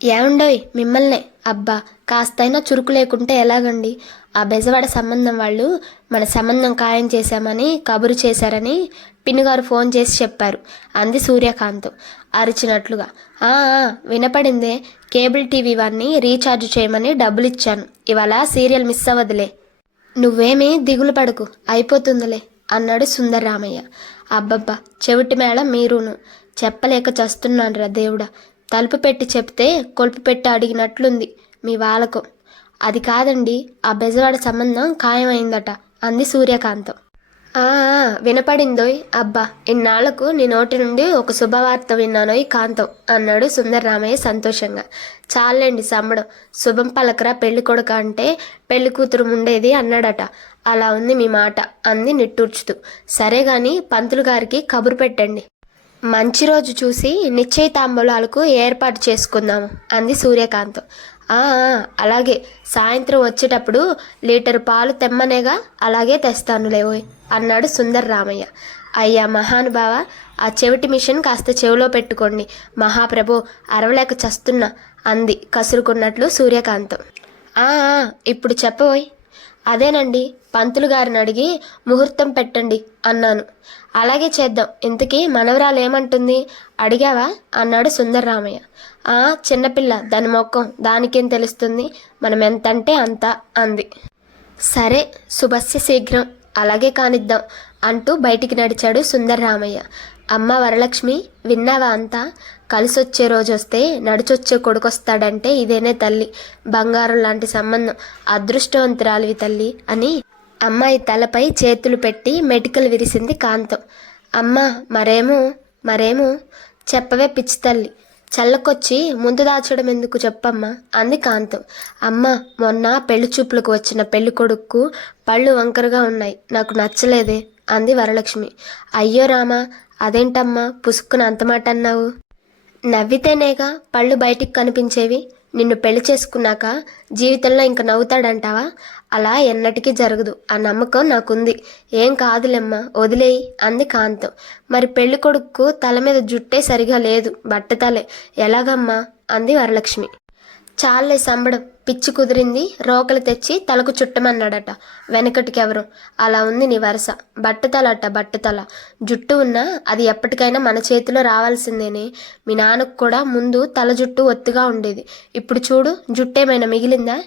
ఏమండోయ్ మిమ్మల్నే. అబ్బా, కాస్తైనా చురుకు లేకుంటే ఎలాగండి? ఆ బెజవాడ సంబంధం వాళ్ళు మన సంబంధం ఖాయం చేశామని కబురు చేశారని పిన్నిగారు ఫోన్ చేసి చెప్పారు అంది సూర్యకాంత్ అరిచినట్లుగా. ఆ వినపడిందే. కేబుల్ టీవీ వాడిని రీఛార్జ్ చేయమని డబ్బులు ఇచ్చాను. ఇవాళ సీరియల్ మిస్ అవ్వదులే. నువ్వేమీ దిగులు పడకు, అయిపోతుందిలే అన్నాడు సుందర్రామయ్య. అబ్బబ్బా, చెవిటి మేళం మీరును. చెప్పలేక చస్తున్నానురా దేవుడా. తలుపు పెట్టి చెప్తే కొలుపు పెట్టి అడిగినట్లుంది మీ వాలకం. అది కాదండి, ఆ బెజవాడ సంబంధం ఖాయమైందట అంది సూర్యకాంతం. ఆ వినపడిందోయ్. అబ్బా, ఇన్నాళ్లకు నీ నోటి నుండి ఒక శుభవార్త విన్నానోయ్ కాంతం అన్నాడు సుందర్రామయ్య సంతోషంగా. చాలండి సంబడం. శుభం పలకరా పెళ్లి కొడుక అంటే పెళ్లి కూతురు ఉండేది అన్నాడట. అలా ఉంది మీ మాట అంది నిట్టూర్చుతూ. సరే గాని పంతులు గారికి కబురు పెట్టండి. మంచి రోజు చూసి నిశ్చయితాంబూలాలకు ఏర్పాటు చేసుకుందాము అంది సూర్యకాంతం. అలాగే. సాయంత్రం వచ్చేటప్పుడు లీటరు పాలు తెమ్మనేగా. అలాగే తెస్తానులేవోయ్ అన్నాడు సుందర్రామయ్య. అయ్యా మహానుభావ, ఆ చెవిటి మిషన్ కాస్త చెవిలో పెట్టుకోండి మహాప్రభు, అరవలేక చస్తున్నా అంది కసురుకున్నట్లు సూర్యకాంతం. ఇప్పుడు చెప్పబోయ్. అదేనండి, పంతులు గారిని అడిగి ముహూర్తం పెట్టండి అన్నాను. అలాగే చేద్దాం. ఇంతకీ మనవరాలు ఏమంటుంది అడిగావా అన్నాడు సుందర్రామయ్య. చిన్నపిల్ల, దాని మొక్కం దానికేం తెలుస్తుంది, మనం ఎంతంటే అంత అంది. సరే, శుభస్య శీఘ్రం, అలాగే కానిద్దాం అంటూ బయటికి నడిచాడు సుందర్రామయ్య. అమ్మ వరలక్ష్మి, విన్నావా అంతా? కలిసొచ్చే రోజొస్తే నడిచొచ్చే కొడుకొస్తాడంటే ఇదేనే తల్లి. బంగారం లాంటి సంబంధం. అదృష్టవంతురాలివి తల్లి అని అమ్మాయి తలపై చేతులు పెట్టి మెటికలు విరిసింది కాంతం. అమ్మ మరేమో చెప్పవే పిచ్చి తల్లి. చల్లకొచ్చి ముందు దాచడం ఎందుకు చెప్పమ్మా అంది కాంతం. అమ్మ, మొన్న పెళ్లి చూపులకు వచ్చిన పెళ్లి కొడుకు పళ్ళు వంకరగా ఉన్నాయి, నాకు నచ్చలేదే అంది వరలక్ష్మి. అయ్యో రామా, అదేంటమ్మా పుసుక్కున అంత మాట అన్నావు? నవ్వితేనేగా పళ్ళు బయటికి కనిపించేవి. నిన్ను పెళ్లి చేసుకున్నాక జీవితంలో ఇంక నవ్వుతాడంటావా? అలా ఎన్నటికీ జరగదు. ఆ నమ్మకం నాకుంది. ఏం కాదులేమ్మా, వదిలేయి అంది కాంతం. మరి పెళ్లి కొడుకు తల మీద జుట్టే సరిగా లేదు, బట్టతలే, ఎలాగమ్మా అంది వరలక్ష్మి. చాలే సంబడం, పిచ్చి కుదిరింది. రోకలు తెచ్చి తలకు చుట్టమన్నాడట వెనకటికెవరు. అలా ఉంది నీ వరస. బట్టతల జుట్టు ఉన్నా అది ఎప్పటికైనా మన చేతిలో రావాల్సిందేనే. మీ నాన్నకు కూడా ముందు తల జుట్టు ఒత్తుగా ఉండేది. ఇప్పుడు చూడు, జుట్టేమైనా మిగిలిందా?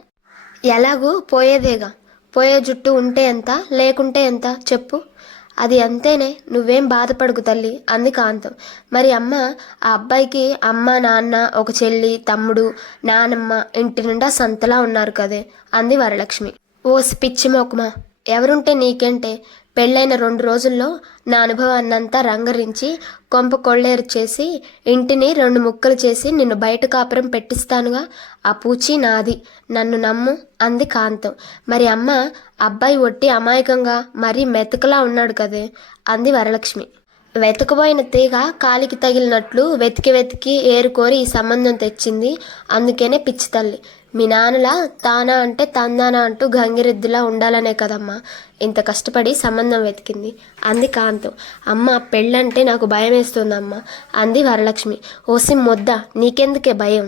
ఎలాగూ పోయేదేగా. పోయే జుట్టు ఉంటే ఎంత, లేకుంటే ఎంత చెప్పు. అది అంతేనే, నువ్వేం బాధపడకు తల్లి అంది కాంతం. మరి అమ్మ, ఆ అబ్బాయికి అమ్మ నాన్న, ఒక చెల్లి తమ్ముడు నానమ్మ ఇంటి నిండా సంతలా ఉన్నారు కదే అంది వరలక్ష్మి. ఓసి పిచ్చి మోకుమా, ఎవరుంటే నీకేంటే? పెళ్ళైన 2 రోజుల్లో నా అనుభవాన్నంతా రంగరించి కొంప కొళ్ళేరు చేసి ఇంటిని 2 ముక్కలు చేసి నిన్ను బయట కాపురం పెట్టిస్తానుగా. ఆ పూచి నాది, నన్ను నమ్ము అంది కాంతం. మరి అమ్మ, అబ్బాయి ఒట్టి అమాయకంగా మరీ మెతకలా ఉన్నాడు కదే అంది వరలక్ష్మి. వెతకబోయిన తీగ కాలికి తగిలినట్లు వెతికి ఏరుకోరి ఈ సంబంధం తెచ్చింది. అందుకేనే పిచ్చి తల్లి. మీ నాన్నలా తానా అంటే తందానా అంటూ గంగిరెద్దులా ఉండాలనే కదమ్మా ఇంత కష్టపడి సంబంధం వెతికింది అంది కాంతం. అమ్మ, పెళ్ళంటే నాకు భయం వేస్తుందమ్మా అంది వరలక్ష్మి. ఓసి మొద్ద, నీకెందుకే భయం?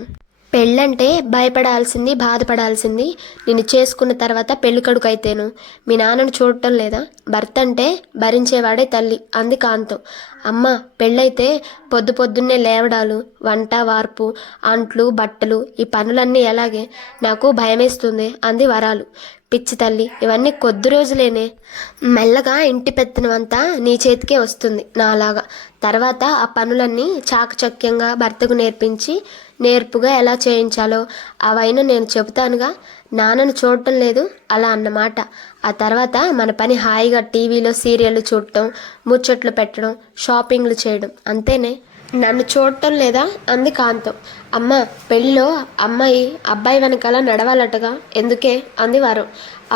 పెళ్ళంటే భయపడాల్సింది, బాధపడాల్సింది నిన్ను చేసుకున్న తర్వాత పెళ్ళికొడుకు అయితేను. మీ నాన్నను చూడటం లేదా? భర్త అంటే భరించేవాడే తల్లి అంది కాంతం. అమ్మ, పెళ్ళైతే పొద్దున్నే లేవడాలు, వంట వార్పు, అంట్లు బట్టలు, ఈ పనులన్నీ ఎలాగే? నాకు భయమేస్తుంది అంది వరాలు. పిచ్చి తల్లి, ఇవన్నీ కొద్ది రోజులేనే. మెల్లగా ఇంటి పెత్తనమంతా నీ చేతికే వస్తుంది నాలాగా. తర్వాత ఆ పనులన్నీ చాకచక్యంగా భర్తకు నేర్పుగా ఎలా చేయించాలో అవైనా నేను చెబుతానుగా. నాన్నను చూడటం లేదు అలా అన్నమాట. ఆ తర్వాత మన పని హాయిగా టీవీలో సీరియళ్ళు చూడటం, ముచ్చట్లు పెట్టడం, షాపింగ్లు చేయడం, అంతేనే. నన్ను చూడటం లేదా అంది కాంతం. అమ్మ, పెళ్ళిలో అమ్మాయి అబ్బాయి వెనకాల నడవాలటగా, ఎందుకే అంది వరం.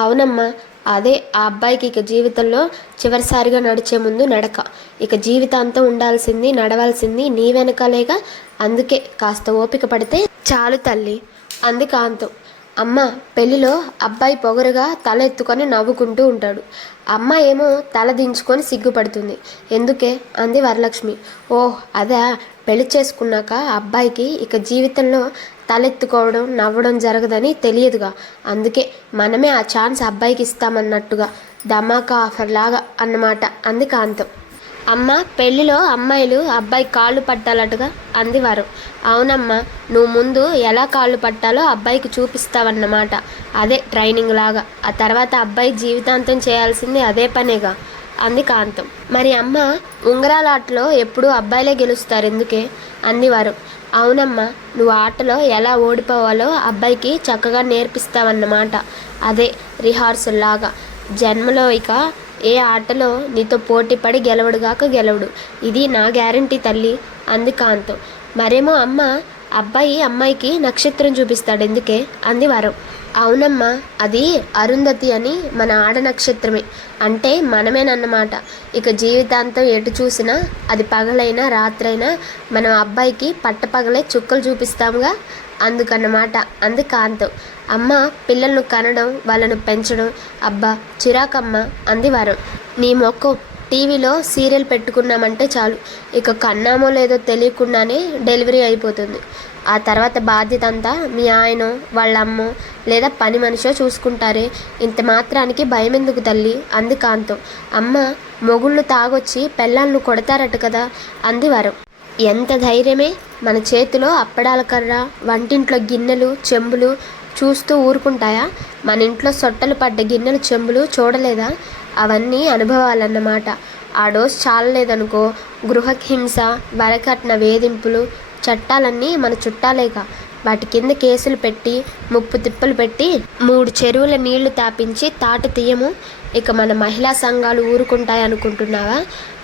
అవునమ్మా, అదే ఆ అబ్బాయికి ఇక జీవితంలో చివరిసారిగా నడిచే ముందు నడక. ఇక జీవితాంతం ఉండాల్సింది, నడవాల్సింది నీ వెనకాలేగా. అందుకే కాస్త ఓపిక పడితే చాలు తల్లి అంది కాంతం. అమ్మ పెళ్లిలో అబ్బాయి పొగరుగా తల ఎత్తుకొని నవ్వుకుంటూ ఉంటాడు. అమ్మ ఏమో తల దించుకొని సిగ్గుపడుతుంది. ఎందుకే అంది వరలక్ష్మి. ఓహ్ అదా, పెళ్లి చేసుకున్నాక అబ్బాయికి ఇక జీవితంలో తలెత్తుకోవడం నవ్వడం జరగదని తెలియదుగా, అందుకే మనమే ఆ ఛాన్స్ అబ్బాయికి ఇస్తామన్నట్టుగా ధమాకా ఆఫర్ లాగా అన్నమాట అంది కాంతం. అమ్మ పెళ్లిలో అమ్మాయిలు అబ్బాయి కాళ్ళు పట్టాలటుగా అంది వరం. అవునమ్మా, నువ్వు ముందు ఎలా కాళ్ళు పట్టాలో అబ్బాయికి చూపిస్తావన్నమాట. అదే ట్రైనింగ్ లాగా. ఆ తర్వాత అబ్బాయి జీవితాంతం చేయాల్సింది అదే పనేగా అంది కాంతం. మరి అమ్మ ఉంగరాల ఆటలో ఎప్పుడూ అబ్బాయిలే గెలుస్తారు ఎందుకే అంది వరం. అవునమ్మా, నువ్వు ఆటలో ఎలా ఓడిపోవాలో అబ్బాయికి చక్కగా నేర్పిస్తావన్నమాట. అదే రిహార్సల్ లాగా. జన్మలో ఇక ఏ ఆటలో నీతో పోటీపడి గెలవడుగాక గెలవడు. ఇది నా గ్యారంటీ తల్లి అంది కాంతం. మరేమో అమ్మ అబ్బాయి అమ్మాయికి నక్షత్రం చూపిస్తాడు ఎందుకే అంది వరం. అవునమ్మా, అది అరుంధతి అని మన ఆడ నక్షత్రమే, అంటే మనమేనన్నమాట. ఇక జీవితాంతం ఎటు చూసినా అది పగలైనా రాత్రైనా మనం అబ్బాయికి పట్టపగలే చుక్కలు చూపిస్తాముగా, అందుకన్నమాట అంది కాంతం. అమ్మ పిల్లలను కనడం వాళ్ళను పెంచడం అబ్బా చిరాకమ్మ అంది వరం. నీ మొక్కం, టీవీలో సీరియల్ పెట్టుకున్నామంటే చాలు, ఇక కన్నామో లేదో తెలియకుండానే డెలివరీ అయిపోతుంది. ఆ తర్వాత బాధ్యత అంతా మీ ఆయనో వాళ్ళ అమ్మో లేదా పని మనిషో చూసుకుంటారే, ఇంత మాత్రానికి భయం ఎందుకు తల్లి అంది కాంతం. అమ్మ మొగుళ్ళు తాగొచ్చి పెళ్ళాలను కొడతారట కదా అంది వరం. ఎంత ధైర్యమే, మన చేతిలో అప్పడాల కర్ర వంటింట్లో గిన్నెలు చెంబులు చూస్తూ ఊరుకుంటాయా? మన ఇంట్లో సొట్టలు పడ్డ గిన్నెలు చెంబులు చూడలేదా? అవన్నీ అనుభవాలన్నమాట. ఆ డోస్ చాలలేదనుకో, గృహహింస వరకట్న వేధింపులు చట్టాలన్నీ మన చుట్టాలేగా. వాటి కింద కేసులు పెట్టి ముప్పు తిప్పలు పెట్టి 3 చెరువుల నీళ్లు తాపించి తాట తీయము. ఇక మన మహిళా సంఘాలు ఊరుకుంటాయనుకుంటున్నావా?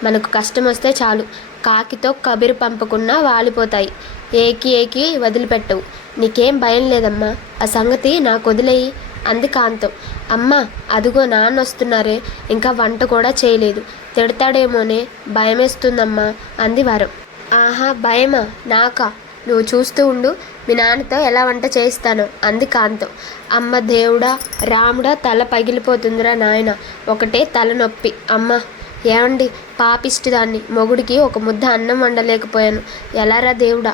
మనకు కష్టం వస్తే చాలు, కాకితో కబిరు పంపకున్నా వాలిపోతాయి. ఏకి వదిలిపెట్టవు. నీకేం భయం లేదమ్మా, ఆ సంగతి నాకు వదిలేయి అంది కాంతం. అమ్మ అదిగో నాన్న వస్తున్నారే, ఇంకా వంట కూడా చేయలేదు, తిడతాడేమోనే భయమేస్తుందమ్మా అంది వరం. ఆహా భయమా నాకా? నువ్వు చూస్తూ ఉండు, మీ నాన్నతో ఎలా వంట చేయిస్తాను అంది కాంతం. అమ్మ దేవుడా రాముడా, తల పగిలిపోతుందిరా నాయన, ఒకటే తలనొప్పి. అమ్మ ఏమండి, పాపిష్టిదాన్ని, మొగుడికి ఒక ముద్ద అన్నం వండలేకపోయాను, ఎలారా దేవుడా.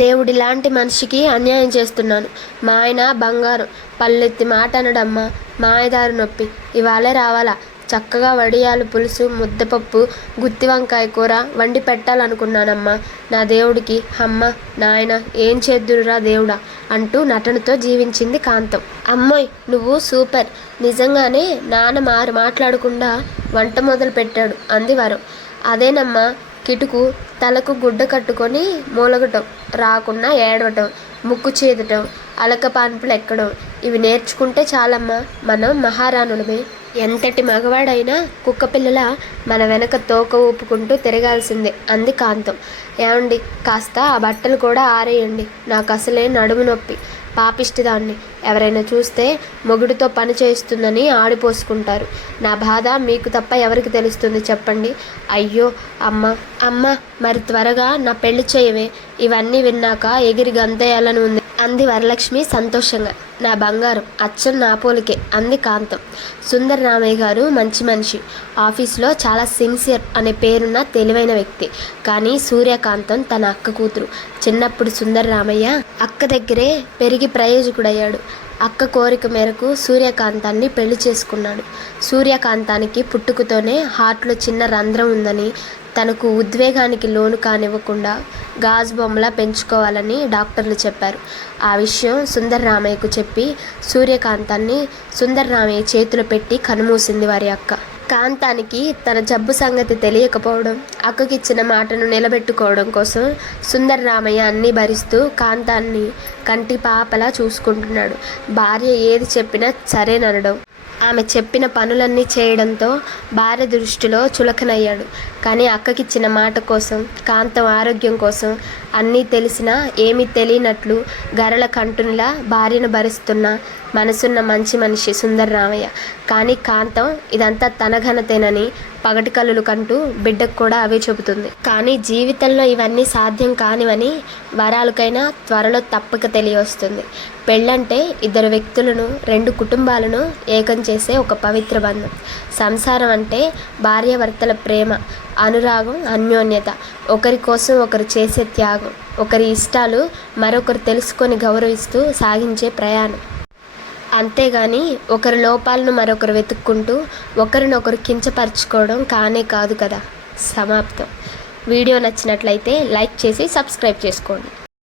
దేవుడిలాంటి మనిషికి అన్యాయం చేస్తున్నాను. మా ఆయన బంగారం, పల్లెత్తి మాట అనడమ్మా, మాయదారి నొప్పి. ఇవాళే రావాలా? చక్కగా వడియాలు పులుసు ముద్దపప్పు గుత్తి వంకాయ కూర వండి పెట్టాలనుకున్నానమ్మా నా దేవుడికి. అమ్మ నాయన ఏం చేద్దురురా దేవుడా అంటూ నటనతో జీవించింది కాంతం. అమ్మోయ్ నువ్వు సూపర్, నిజంగానే నాన్న మాట్లాడకుండా వంట మొదలు పెట్టాడు అంది వరం. అదేనమ్మా, కిటుకు తలకు గుడ్డ కట్టుకొని మూలగటం, రాకుండా ఏడవటం, ముక్కు చేదటం, అలక పాన్పులు ఎక్కడం, ఇవి నేర్చుకుంటే చాలమ్మా, మనం మహారాణులమే. ఎంతటి మగవాడైనా కుక్కపిల్లల మన వెనక తోక ఊపుకుంటూ తిరగాల్సిందే అంది కాంతం. ఏమండి, కాస్త ఆ బట్టలు కూడా ఆరేయండి, నాకు అసలే నడుము నొప్పి. పాపిష్టిదాన్ని, ఎవరైనా చూస్తే మొగుడితో పని చేయిస్తుందని ఆడిపోసుకుంటారు. నా బాధ మీకు తప్ప ఎవరికి తెలుస్తుంది చెప్పండి. అయ్యో అమ్మ మరి త్వరగా నా పెళ్లి చేయవే, ఇవన్నీ విన్నాక ఎగిరి గంతేయాలని ఉంది అంది వరలక్ష్మి సంతోషంగా. నా బంగారం, అచ్చం నా పోలికే అంది కాంతం. సుందర్ రామయ్య గారు మంచి మనిషి, ఆఫీసులో చాలా సిన్సియర్ అనే పేరున్న తెలివైన వ్యక్తి. కానీ సూర్యకాంతం తన అక్క కూతురు. చిన్నప్పుడు సుందర్ రామయ్య అక్క దగ్గరే పెరిగి ప్రయోజకుడయ్యాడు. అక్క కోరిక మేరకు సూర్యకాంతాన్ని పెళ్లి చేసుకున్నాడు. సూర్యకాంతానికి పుట్టుకతోనే హార్ట్లో చిన్న రంధ్రం ఉందని, తనకు ఉద్వేగానికి లోను కానివ్వకుండా గాజు బొమ్మలా పెంచుకోవాలని డాక్టర్లు చెప్పారు. ఆ విషయం సుందర్ రామయ్యకు చెప్పి సూర్యకాంతాన్ని సుందర్ రామయ్య చేతిలో పెట్టి కనుమూసింది వారి అక్క. కాంతానికి తన జబ్బు సంగతి తెలియకపోవడం, అక్కకిచ్చిన మాటను నిలబెట్టుకోవడం కోసం సుందర్ రామయ్య అన్నీ భరిస్తూ కాంతాన్ని కంటి పాపలా చూసుకుంటున్నాడు. భార్య ఏది చెప్పినా సరేననడం, ఆమె చెప్పిన పనులన్నీ చేయడంతో భార్య దృష్టిలో చులకనయ్యాడు. కానీ అక్కకిచ్చిన మాట కోసం, కాంతం ఆరోగ్యం కోసం అన్నీ తెలిసినా ఏమీ తెలియనట్లు గరళ కంటునిలా భార్యను భరిస్తున్న మనసున్న మంచి మనిషి సుందరరామయ్య. కానీ కాంతం ఇదంతా తన ఘనతేనని పగటి కళ్ళులు కంటూ బిడ్డకు కూడా అవే చెబుతుంది. కానీ జీవితంలో ఇవన్నీ సాధ్యం కానివని వరాలకైనా త్వరలో తప్పక తెలియవస్తుంది. పెళ్ళంటే ఇద్దరు వ్యక్తులను, రెండు కుటుంబాలను ఏకం చేసే ఒక పవిత్ర బంధం. సంసారం అంటే భార్యాభర్తల ప్రేమ, అనురాగం, అన్యోన్యత, ఒకరి కోసం ఒకరు చేసే త్యాగం, ఒకరి ఇష్టాలు మరొకరు తెలుసుకొని గౌరవిస్తూ సాగించే ప్రయాణం. అంతేగాని ఒకరి లోపాలను మరొకరు వెతుక్కుంటూ ఒకరినొకరు కించపరచుకోవడం కానే కాదు కదా. సమాప్తం. వీడియో నచ్చినట్లయితే లైక్ చేసి సబ్స్క్రైబ్ చేసుకోండి.